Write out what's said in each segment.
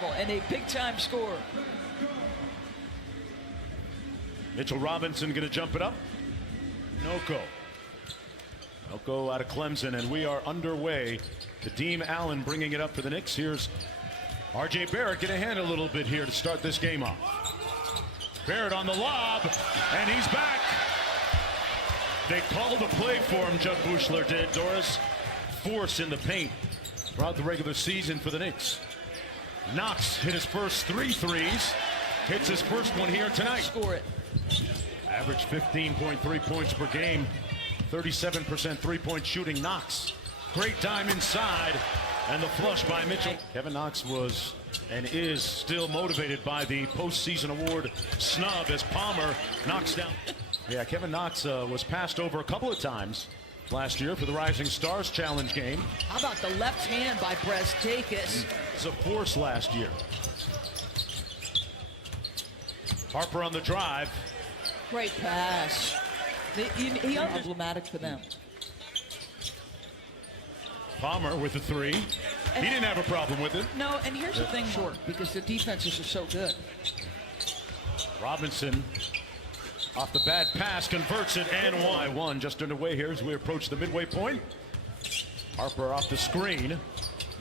normal and a big-time score. Mitchell Robinson going to jump it up. Noko out of Clemson, and we are underway. Kadeem Allen bringing it up for the Knicks. Here's R.J. Barrett going to hand a little bit here to start this game off. Barrett on the lob, and he's back. They called a play for him, Judd Buechler did. Doris, force in the paint throughout the regular season for the Knicks. Knox hit his first 3 threes. Hits his first one here tonight. Score it. Average 15.3 points per game. 37% three-point shooting. Knox, great time inside, and the flush by Mitchell. Kevin Knox was and is still motivated by the postseason award snub as Palmer knocks down. Yeah, Kevin Knox was passed over a couple of times last year for the Rising Stars Challenge game. How about the left hand by Brazdeikis? It's a force last year. Harper on the drive. Great pass. He problematic for them. Palmer with the 3. He didn't have a problem with it. No, and here's the thing, short, because the defenses are so good. Robinson off the bad pass, converts it, and one just underway here as we approach the midway point. Harper off the screen.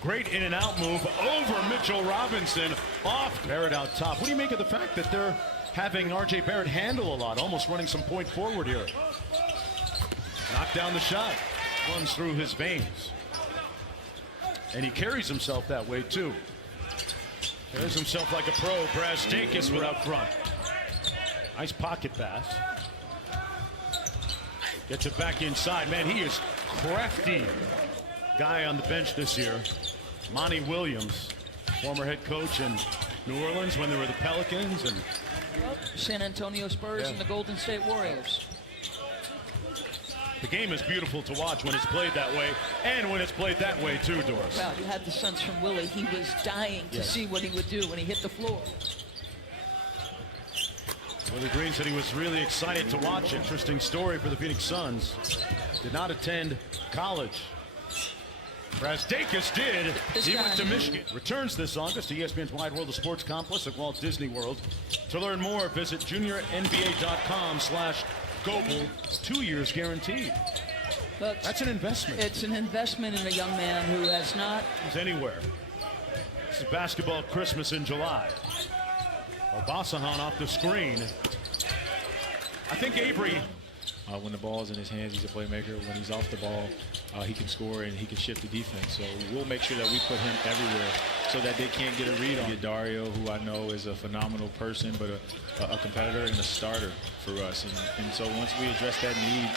Great in and out move over Mitchell Robinson. Off Barrett out top. What do you make of the fact that they're having R.J. Barrett handle a lot, almost running some point forward here? Knocked down the shot. Runs through his veins. And he carries himself that way, too. Carries himself like a pro. Brazdeikis with out front. Nice pocket pass. Gets it back inside. Man, he is crafty. Guy on the bench this year. Monty Williams, former head coach in New Orleans when there were the Pelicans and San Antonio Spurs and the Golden State Warriors. The game is beautiful to watch when it's played that way, and when it's played that way too, Doris. Well, you had the sense from Willie. He was dying to see what he would do when he hit the floor. Willie Green said he was really excited to watch. Interesting story for the Phoenix Suns. Did not attend college. Brazdeikis did. He went to Michigan. Returns this August to ESPN's Wide World of Sports Complex at Walt Disney World. To learn more, visit juniornba.com/global. 2 years guaranteed. Look, that's an investment. It's an investment in a young man who has not. He's anywhere. This is basketball Christmas in July. Obasahan off the screen. I think Avery. When the ball's in his hands, he's a playmaker. When he's off the ball, he can score and he can shift the defense. So we'll make sure that we put him everywhere so that they can't get a read on Dario, who I know is a phenomenal person, but a competitor and a starter for us. And so once we address that need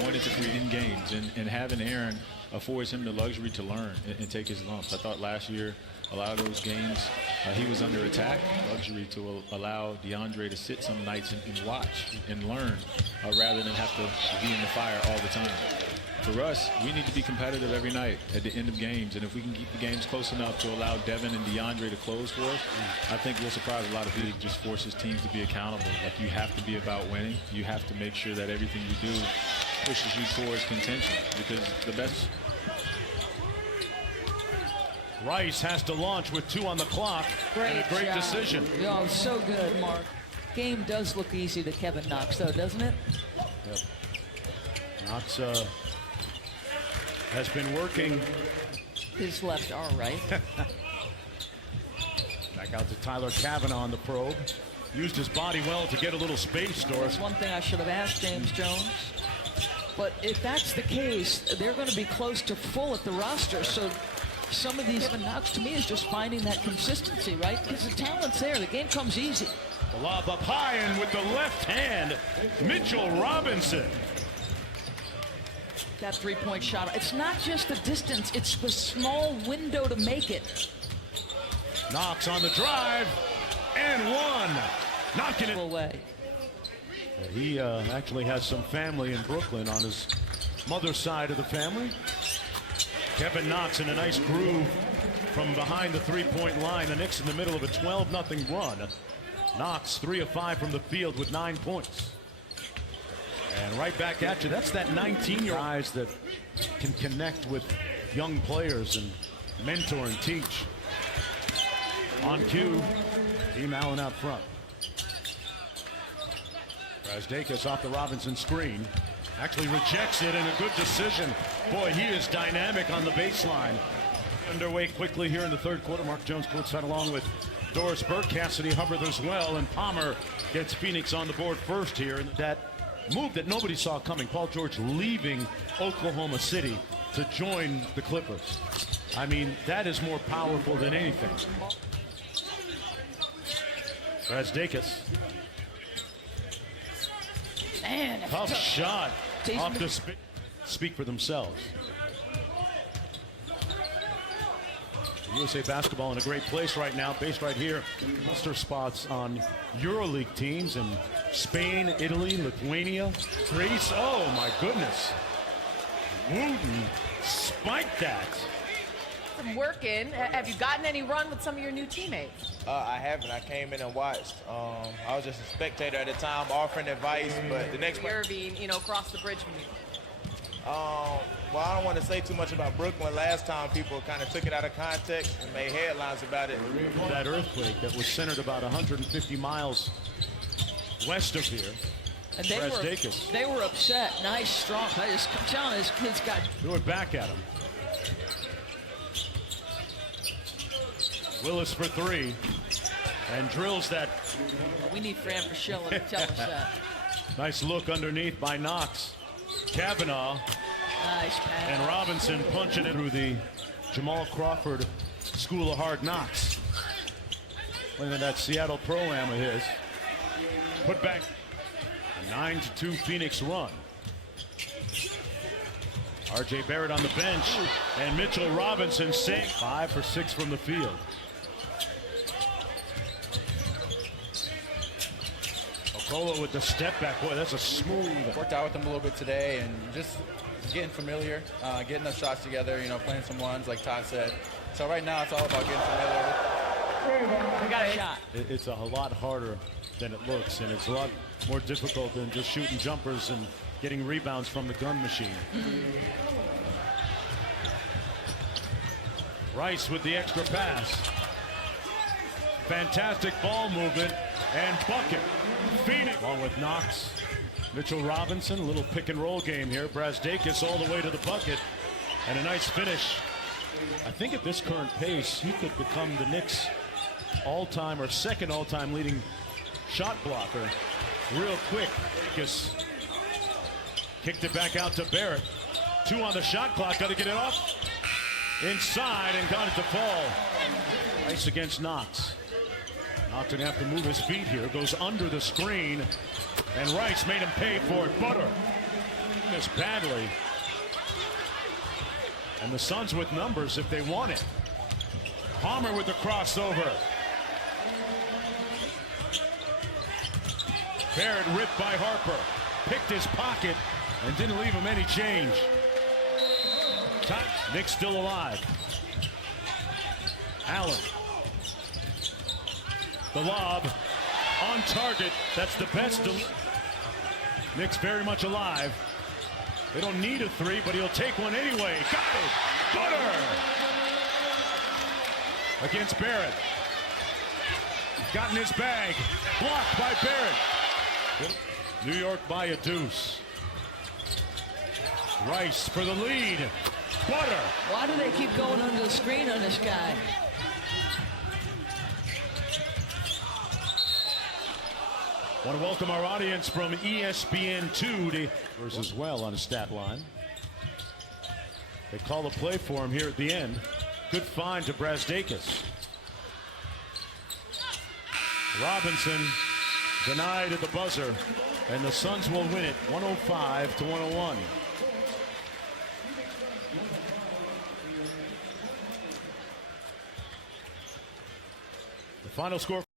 going into free-in games and having Aaron affords him the luxury to learn and take his lumps. I thought last year a lot of those games he was under attack, luxury to allow DeAndre to sit some nights and watch and learn rather than have to be in the fire all the time. For us, we need to be competitive every night at the end of games, and if we can keep the games close enough to allow Devin and DeAndre to close for us, I think we'll surprise a lot of people. Just forces teams to be accountable. Like, you have to be about winning. You have to make sure that everything you do pushes you towards contention, because the best. Rice has to launch with 2 on the clock. Great decision. Oh, so good, Mark. Game does look easy to Kevin Knox, though, doesn't it? Yep. Knox has been working. His left arm, right? Back out to Tyler Kavanaugh on the probe. Used his body well to get a little space, Doris. That's one thing I should have asked James Jones. But if that's the case, they're going to be close to full at the roster. So some of these Kevin Knox, to me, is just finding that consistency, right? Because the talent's there. The game comes easy. The lob up high, and with the left hand, Mitchell Robinson. That three-point shot. It's not just the distance. It's the small window to make it. Knox on the drive, and one. Knocking it away. He actually has some family in Brooklyn on his mother's side of the family. Kevin Knox in a nice groove from behind the three-point line. The Knicks in the middle of a 12-0 run. Knox 3 of 5 from the field with 9 points. And right back at you. That's that 19-year-old guys that can connect with young players and mentor and teach. On cue, Team Allen out front. Brazdakis off the Robinson screen. Actually rejects it, and a good decision. Boy, he is dynamic on the baseline. Underway quickly here in the third quarter. Mark Jones courtside along with Doris Burke, Cassidy Hubbard as well, and Palmer gets Phoenix on the board first here. And that move that nobody saw coming, Paul George leaving Oklahoma City to join the Clippers. I mean, that is more powerful than anything. Brazdakis. Man, Tough shot off the speak for themselves. USA basketball in a great place right now, based right here. Cluster spots on EuroLeague teams in Spain, Italy, Lithuania, Greece. Oh my goodness. Wooten spiked that. Some work in. Have you gotten any run with some of your new teammates? I haven't. I came in and watched. I was just a spectator at the time, offering advice, but the next You're being, across the bridge from you. well, I don't want to say too much about Brooklyn. Last time people kind of took it out of context and made headlines about it. That earthquake that was centered about 150 miles west of here. And they were upset. Nice, strong play. I'm telling you, this kid's got. Threw it back at him. Willis for three. And drills that. We need Fran Fraschilla to tell us that. Nice look underneath by Knox. Kavanaugh. Nice pass. And Robinson punching it through the Jamal Crawford School of Hard Knocks. Playing in that Seattle pro-am of his. Put back a 9-2 Phoenix run. R.J. Barrett on the bench. And Mitchell Robinson saved 5 for 6 from the field. Okolo with the step back. Boy, that's a smooth. Worked out with him a little bit today and just getting familiar, getting the shots together, playing some ones like Todd said. So right now it's all about getting familiar. We got a shot. It's a lot harder than it looks, and it's a lot more difficult than just shooting jumpers and getting rebounds from the gun machine. Rice with the extra pass. Fantastic ball movement and bucket. Phoenix along with Knox, Mitchell Robinson, a little pick and roll game here. Brazdakis all the way to the bucket, and a nice finish. I think at this current pace, he could become the Knicks all-time or second all-time leading shot blocker real quick. Just kicked it back out to Barrett. 2 on the shot clock, got to get it off. Inside and got it to fall. Rice against Knox. Knox didn't have to move his feet here. Goes under the screen, and Rice made him pay for it. Butter missed badly. And the Suns with numbers if they want it. Palmer with the crossover. Barrett ripped by Harper. Picked his pocket and didn't leave him any change. Knicks still alive. Allen. The lob on target. That's the best. Knicks very much alive. They don't need a 3, but he'll take one anyway. Got it. Butter against Barrett. Got in his bag. Blocked by Barrett. New York by a deuce. Rice for the lead. Butter. Why do they keep going under the screen on this guy? Want to welcome our audience from ESPN2 as well on a stat line. They call a play for him here at the end. Good find to Brazdakis. Robinson denied at the buzzer, and the Suns will win it 105-101. The final score.